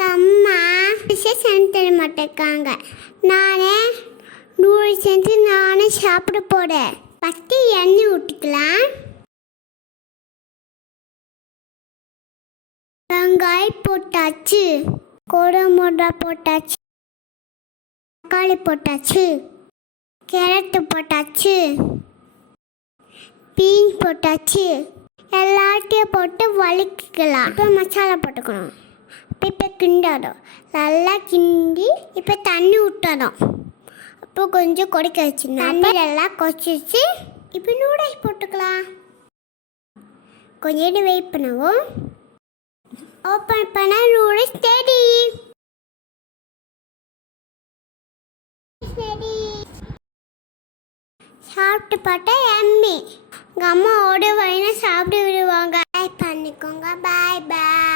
எங்கள் அம்மா செஞ்சு மாட்டேக்காங்க. நானே நூடுல்ஸ் செஞ்சு நானே சாப்பிட போகிறேன். ஃபஸ்ட்டு எண்ணெய் ஊற்றிக்கலாம். வெங்காயம் போட்டாச்சு, கொடமிளகா போட்டாச்சு, தக்காளி போட்டாச்சு, கேரட்டு போட்டாச்சு, பீன்ஸ் போட்டாச்சு. எல்லாத்தையும் போட்டு வலிக்கலாம். இப்போ மசாலா போட்டுக்கணும். இப்போ கிண்டணும். நல்லா கிண்டி இப்போ தண்ணி ஊற்றணும். அப்போ கொஞ்சம் கொதிக்க வச்சுருந்தோம். தண்ணி எல்லாம் கொதிச்சு இப்போ நூடுல்ஸ் போட்டுக்கலாம். கொஞ்சம் நேரம் வெயிட் பண்ணுவோம். ஓப்பன் பண்ண நூடுல்ஸ் ரெடி. சாப்பிட்டு பார்த்தா எம்மி. எங்கள் அம்மா ஓட வழினா சாப்பிட்டு விடுவாங்க. பண்ணிக்கோங்க. பாய் பாய்.